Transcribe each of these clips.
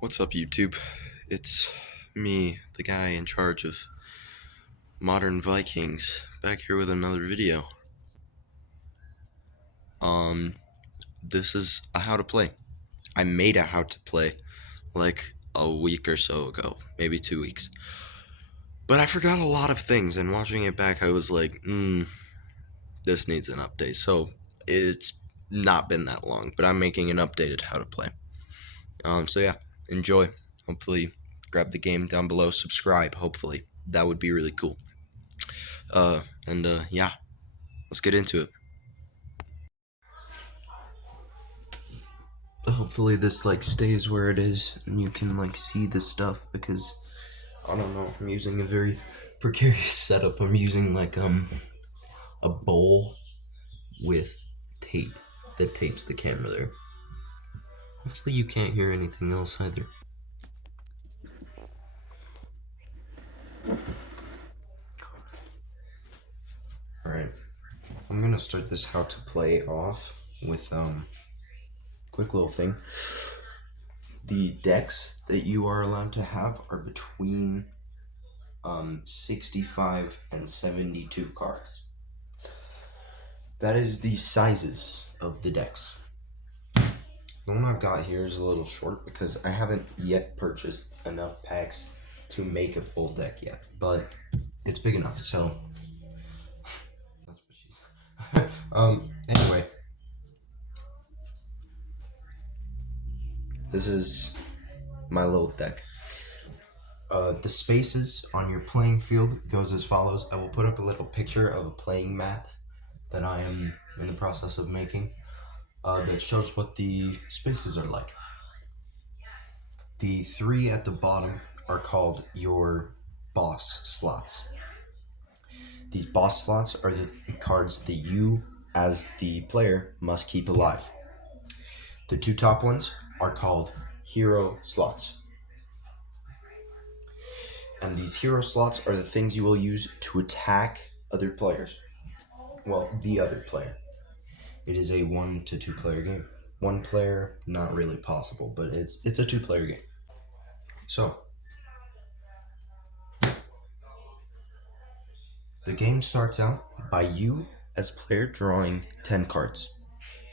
What's up, YouTube? It's me, the guy in charge of Modern Vikings, back here with another video. Um, this is a how to play. I made a how to play like a week or so ago, maybe 2 weeks. But I forgot a lot of things, and watching it back, I was like, this needs an update. So it's not been that long, but I'm making an updated how to play. So yeah, enjoy. Hopefully, grab the game down below, subscribe, hopefully. That would be really cool. Yeah, let's get into it. Hopefully this stays where it is and you can see the stuff, because I don't know, I'm using a very precarious setup. I'm using a bowl with tape that tapes the camera there. Hopefully you can't hear anything else either. Alright, I'm gonna start this how to play off with quick little thing. The decks that you are allowed to have are between 65 and 72 cards. That is the sizes of the decks. The one I've got here is a little short because I haven't yet purchased enough packs to make a full deck yet, but it's big enough, so that's what she said. Anyway, this is my little deck. The spaces on your playing field goes as follows. I will put up a little picture of a playing mat that I am in the process of making that shows what the spaces are like. The three at the bottom are called your boss slots. These boss slots are the cards that you, as the player, must keep alive. The two top ones are called hero slots. And these hero slots are the things you will use to attack other players. Well, the other player. It is a 1 to 2 player game. One player, not really possible, but it's a 2-player game. So, the game starts out by you as a player drawing 10 cards.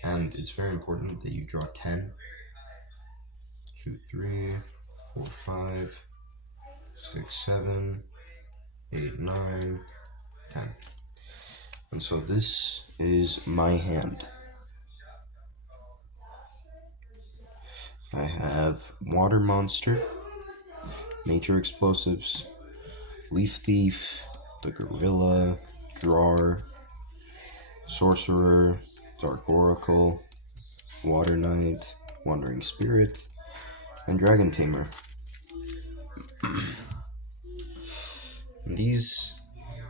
And it's very important that you draw 10. 2, 3, 4, 5, 6, 7, 8, 9, 10. And so this is my hand. I have Water Monster, Nature Explosives, Leaf Thief, the Gorilla, Drawer, Sorcerer, Dark Oracle, Water Knight, Wandering Spirit, and Dragon Tamer.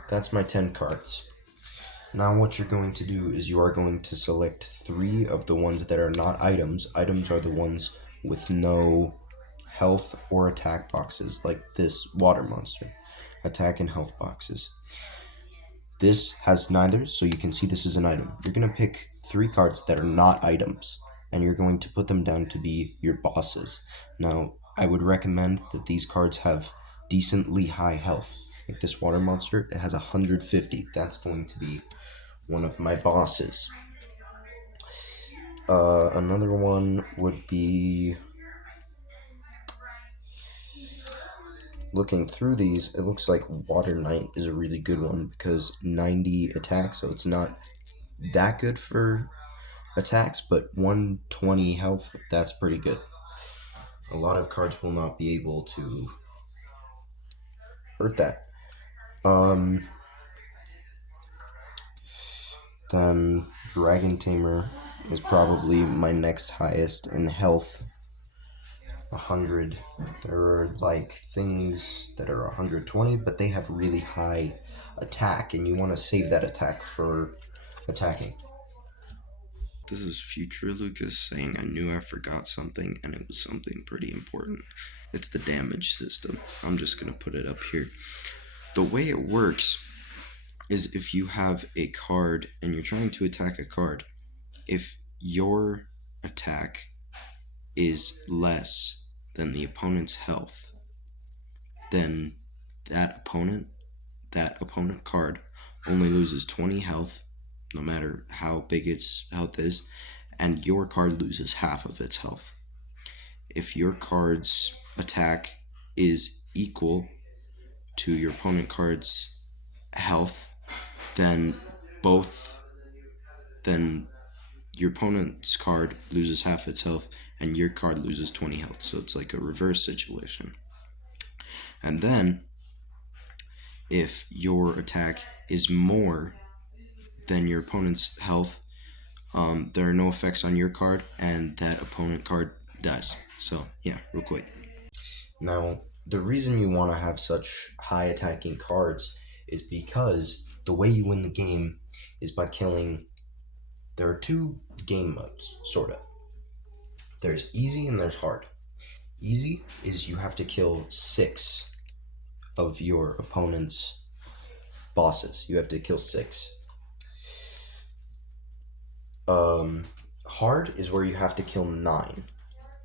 That's my 10 cards. Now what you're going to do is you are going to select 3 of the ones that are not items. Items are the ones with no health or attack boxes, like this water monster. Attack and health boxes. This has neither, so you can see this is an item. You're going to pick 3 cards that are not items, and you're going to put them down to be your bosses. Now, I would recommend that these cards have decently high health. Like this water monster, it has 150. That's going to be one of my bosses. Another one would be... Looking through these, it looks like Water Knight is a really good one because 90 attack, so it's not that good for attacks, but 120 health, that's pretty good. A lot of cards will not be able to hurt that. Then Dragon Tamer is probably my next highest in health. 100. There are things that are 120, but they have really high attack, and you want to save that attack for attacking. This is future Lucas saying I knew I forgot something, and it was something pretty important. It's the damage system. I'm just going to put it up here. The way it works is if you have a card and you're trying to attack a card, if your attack is less than the opponent's health, then that opponent card only loses 20 health, no matter how big its health is, and your card loses half of its health. If your card's attack is equal to your opponent card's health, then both then your opponent's card loses half its health and your card loses 20 health. So it's like a reverse situation. And then if your attack is more than your opponent's health, there are no effects on your card, and that opponent card dies. So yeah, real quick. Now, the reason you want to have such high attacking cards is because the way you win the game is by killing. There are two game modes, sort of. There's easy and there's hard. Easy is you have to kill 6 of your opponent's bosses. You have to kill 6. Hard is where you have to kill 9.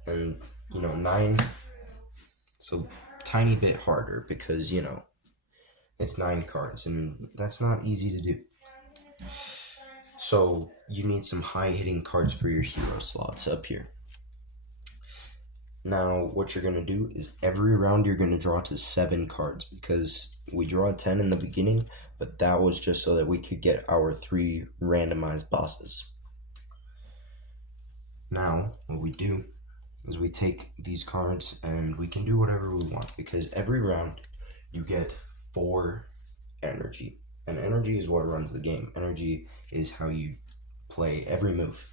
And, 9, it's a tiny bit harder because, it's 9 cards, and that's not easy to do. So, you need some high hitting cards for your hero slots up here. Now, what you're going to do is every round you're going to draw to 7 cards, because we draw 10 in the beginning, but that was just so that we could get our 3 randomized bosses. Now, what we do is we take these cards and we can do whatever we want, because every round you get 4 energy. And energy is what runs the game. Energy is how you play every move.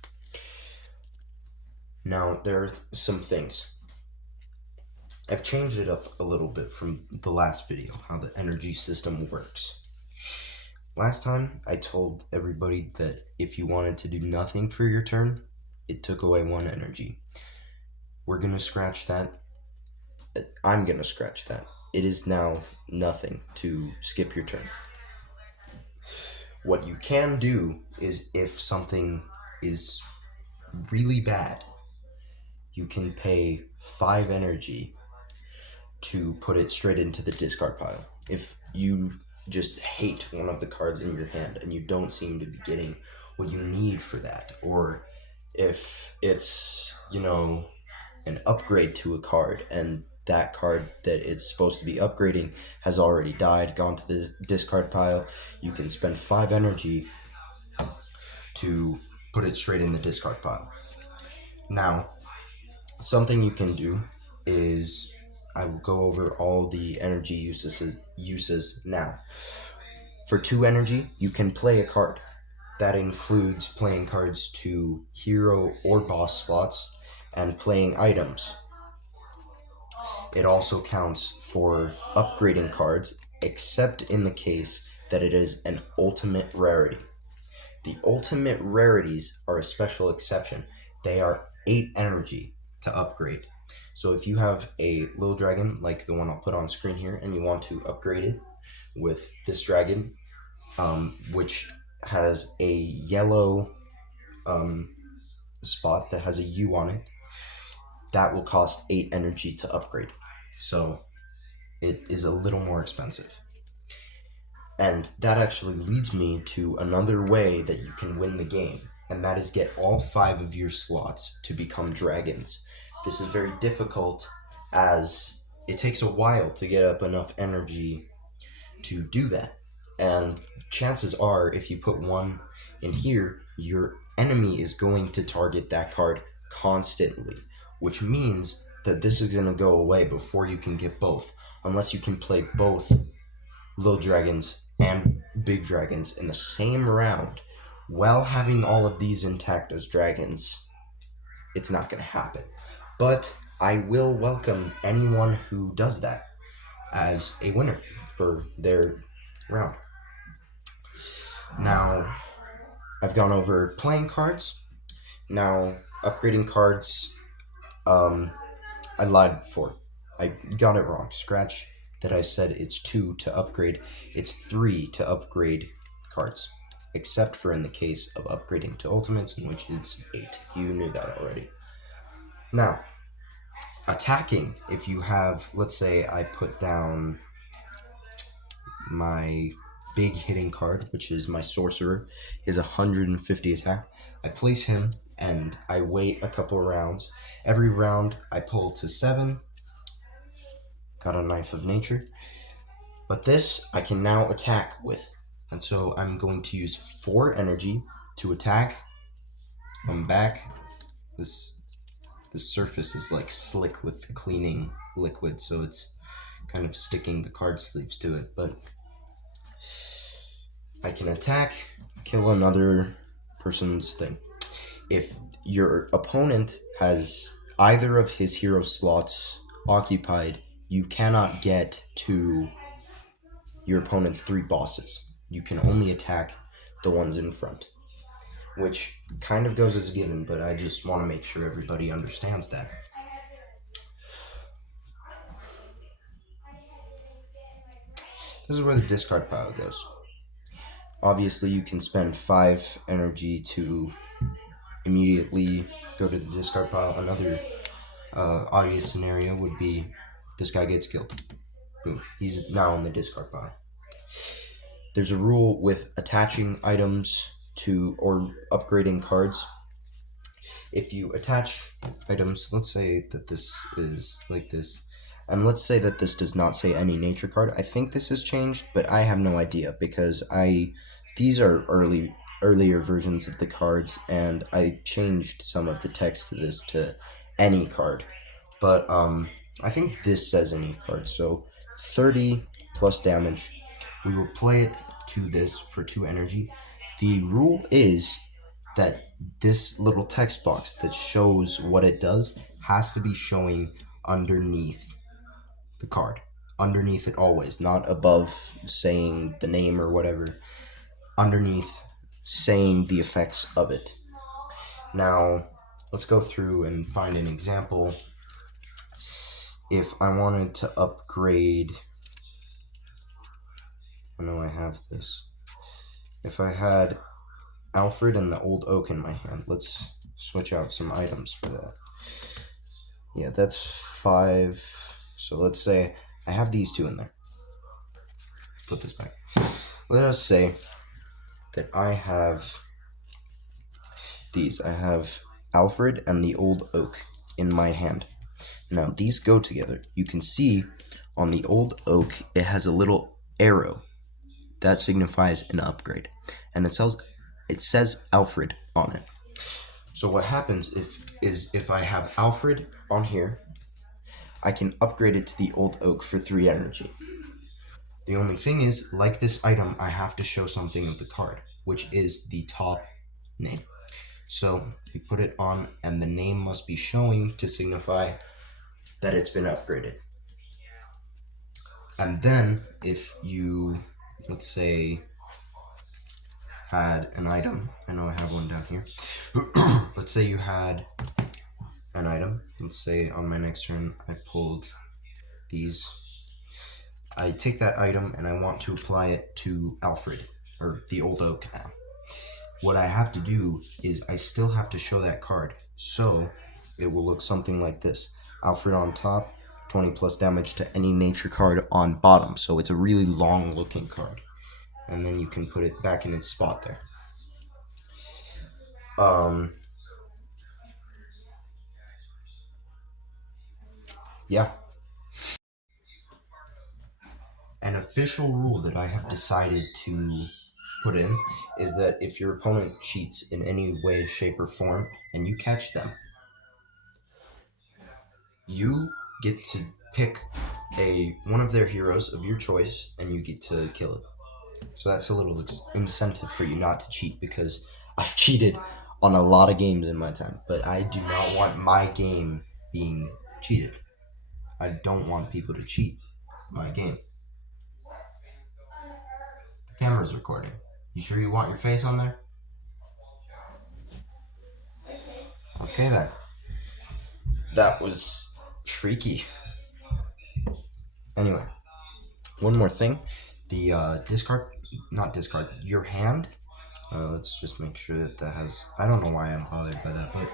Now, there are some things. I've changed it up a little bit from the last video, how the energy system works. Last time, I told everybody that if you wanted to do nothing for your turn, it took away 1 energy. We're going to scratch that. I'm going to scratch that. It is now nothing to skip your turn. What you can do is, if something is really bad, you can pay 5 energy to put it straight into the discard pile. If you just hate one of the cards in your hand and you don't seem to be getting what you need for that, or if it's, an upgrade to a card and that card that it's supposed to be upgrading has already died, gone to the discard pile, you can spend 5 energy to put it straight in the discard pile. Now, something you can do is, I will go over all the energy uses now. For 2 energy, you can play a card. That includes playing cards to hero or boss slots and playing items. It also counts for upgrading cards, except in the case that it is an ultimate rarity. The ultimate rarities are a special exception. They are 8 energy to upgrade. So if you have a little dragon, like the one I'll put on screen here, and you want to upgrade it with this dragon, which has a yellow spot that has a U on it, that will cost 8 energy to upgrade. So it is a little more expensive. And that actually leads me to another way that you can win the game, and that is get all 5 of your slots to become dragons. This is very difficult, as it takes a while to get up enough energy to do that. And chances are, if you put 1 in here, your enemy is going to target that card constantly, which means that this is going to go away before you can get both, unless you can play both little dragons and big dragons in the same round while having all of these intact as dragons. It's not going to happen. But I will welcome anyone who does that as a winner for their round. Now, I've gone over playing cards. Now, upgrading cards, I lied before. I got it wrong. Scratch that I said it's 2 to upgrade. It's 3 to upgrade cards, except for in the case of upgrading to ultimates, in which it's 8. You knew that already. Now, attacking, if you have, let's say I put down my big hitting card, which is my sorcerer, is 150 attack. I place him and I wait a couple rounds. Every round I pull to 7. Got a Knife of Nature. But this I can now attack with. And so I'm going to use 4 energy to attack. Come back. This surface is like slick with cleaning liquid, so it's kind of sticking the card sleeves to it. But I can attack, kill another person's thing. If your opponent has either of his hero slots occupied, you cannot get to your opponent's 3 bosses. You can only attack the ones in front, which kind of goes as a given, but I just want to make sure everybody understands that. This is where the discard pile goes. Obviously, you can spend 5 energy to immediately go to the discard pile. Another obvious scenario would be this guy gets killed. Boom. He's now in the discard pile. There's a rule with attaching items to or upgrading cards. If you attach items, let's say that this is like this, and let's say that this does not say any nature card. I think this has changed, but I have no idea because these are earlier versions of the cards, and I changed some of the text to this to any card. But I think this says any card. So 30 plus damage. We will play it to this for 2 energy. The rule is that this little text box that shows what it does has to be showing underneath the card. Underneath it always, not above saying the name or whatever. Underneath saying the effects of it. Now, let's go through and find an example. If I wanted to upgrade, I know I have this. If I had Alfred and the Old Oak in my hand, let's switch out some items for that. Yeah, that's 5. So let's say I have these 2 in there. Put this back. Let us say that I have these. I have Alfred and the Old Oak in my hand. Now, these go together. You can see on the Old Oak, it has a little arrow. That signifies an upgrade. And it says Alfred on it. So what happens if I have Alfred on here, I can upgrade it to the Old Oak for 3 energy. The only thing is, like this item, I have to show something of the card, which is the top name. So you put it on, and the name must be showing to signify that it's been upgraded. And then if you, let's say, had an item, I know I have one down here. Let's say you had an item. Let's say on my next turn I pulled these. I take that item and I want to apply it to Alfred, or the Old Oak now. What I have to do is I still have to show that card. So it will look something like this. Alfred on top, 20 plus damage to any nature card on bottom. So it's a really long looking card. And then you can put it back in its spot there. Yeah. An official rule that I have decided to put in is that if your opponent cheats in any way, shape, or form, and you catch them, you get to pick one of their heroes of your choice, and you get to kill it. So that's a little incentive for you not to cheat, because I've cheated on a lot of games in my time, but I do not want my game being cheated. I don't want people to cheat my game. The camera's recording. You sure you want your face on there? Okay then. That was freaky. Anyway, one more thing. The your hand. Let's just make sure that has, I don't know why I'm bothered by that, but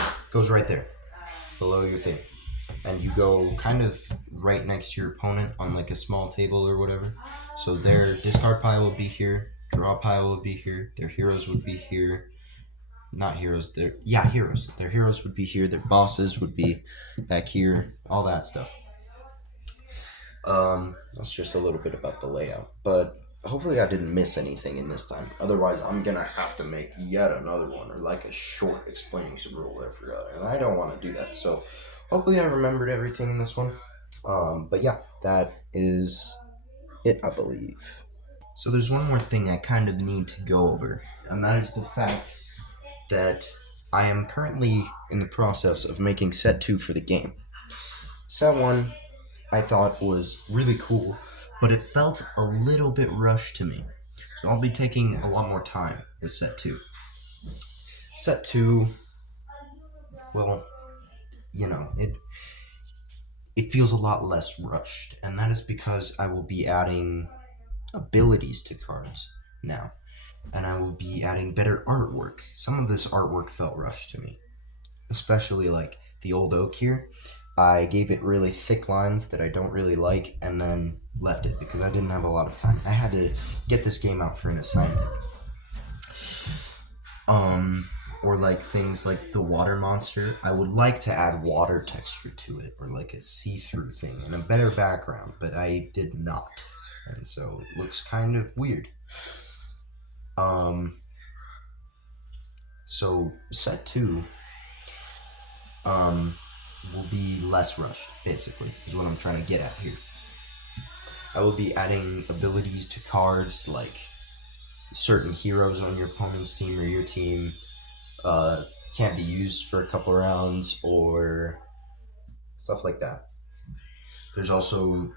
it goes right there, below your thing. and you go kind of right next to your opponent on like a small table or whatever. So their discard pile will be here, draw pile will be here, their heroes would be here. Not heroes, their yeah, heroes. Their heroes would be here, their bosses would be back here, all that stuff. That's just a little bit about the layout. But hopefully I didn't miss anything in this time. Otherwise I'm gonna have to make yet another one or like a short explaining some rules I forgot. And I don't want to do that. So hopefully I remembered everything in this one. But yeah, that is it, I believe. So there's one more thing I kind of need to go over, and that is the fact that I am currently in the process of making set 2 for the game. Set 1 I thought was really cool, but it felt a little bit rushed to me. So I'll be taking a lot more time with set 2. Set 2, well, it feels a lot less rushed, and that is because I will be adding abilities to cards now, and I will be adding better artwork. Some of this artwork felt rushed to me, especially like the old oak here. I gave it really thick lines that I don't really like and then left it because I didn't have a lot of time. I had to get this game out for an assignment. Or like things like the water monster. I would like to add water texture to it or like a see-through thing and a better background, but I did not. And so it looks kind of weird. So set 2 will be less rushed, basically, is what I'm trying to get at here. I will be adding abilities to cards like certain heroes on your opponent's team or your team can't be used for a couple rounds or stuff like that. There's also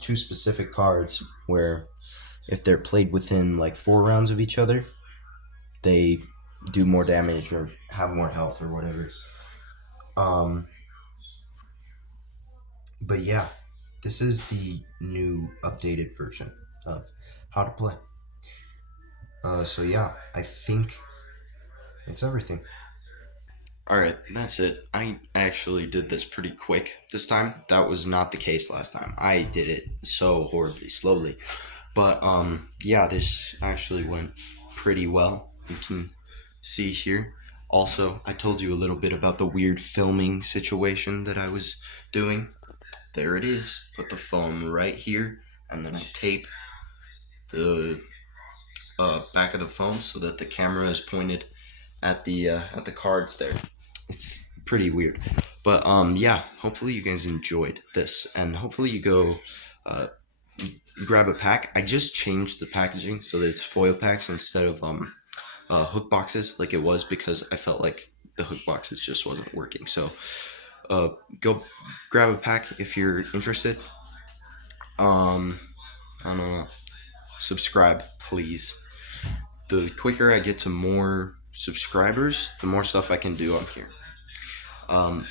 2 specific cards where if they're played within like 4 rounds of each other, they do more damage or have more health or whatever. But yeah, this is the new updated version of how to play. So yeah, I think it's everything. Alright, that's it. I actually did this pretty quick this time. That was not the case last time. I did it so horribly slowly. But yeah, this actually went pretty well. You can see here. Also, I told you a little bit about the weird filming situation that I was doing. There it is. Put the phone right here, and then I tape the back of the phone so that the camera is pointed at the cards there. It's pretty weird, but yeah. Hopefully you guys enjoyed this, and hopefully you go grab a pack. I just changed the packaging so that it's foil packs instead of hook boxes like it was because I felt like the hook boxes just wasn't working. So go grab a pack if you're interested. I don't know. Subscribe, please. The quicker I get to more subscribers, the more stuff I can do on here.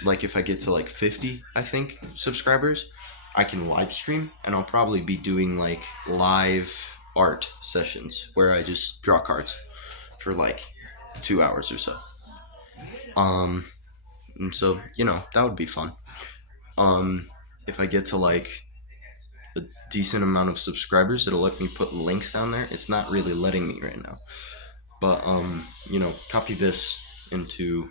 Like if I get to like 50, I think, subscribers, I can live stream, and I'll probably be doing like live art sessions where I just draw cards for like 2 hours or so. And so that would be fun. If I get to like a decent amount of subscribers, it'll let me put links down there. It's not really letting me right now, but copy this into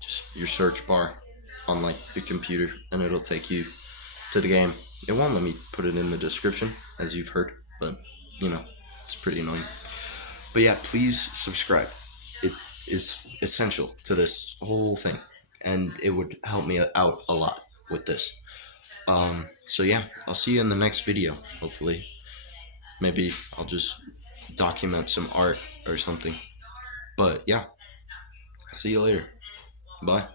just your search bar on like your computer, and it'll take you to the game. It won't let me put it in the description, as you've heard, but it's pretty annoying. But yeah, please subscribe. It is essential to this whole thing, and it would help me out a lot with this. So yeah, I'll see you in the next video, hopefully. Maybe I'll just document some art or something. But yeah, see you later. Bye.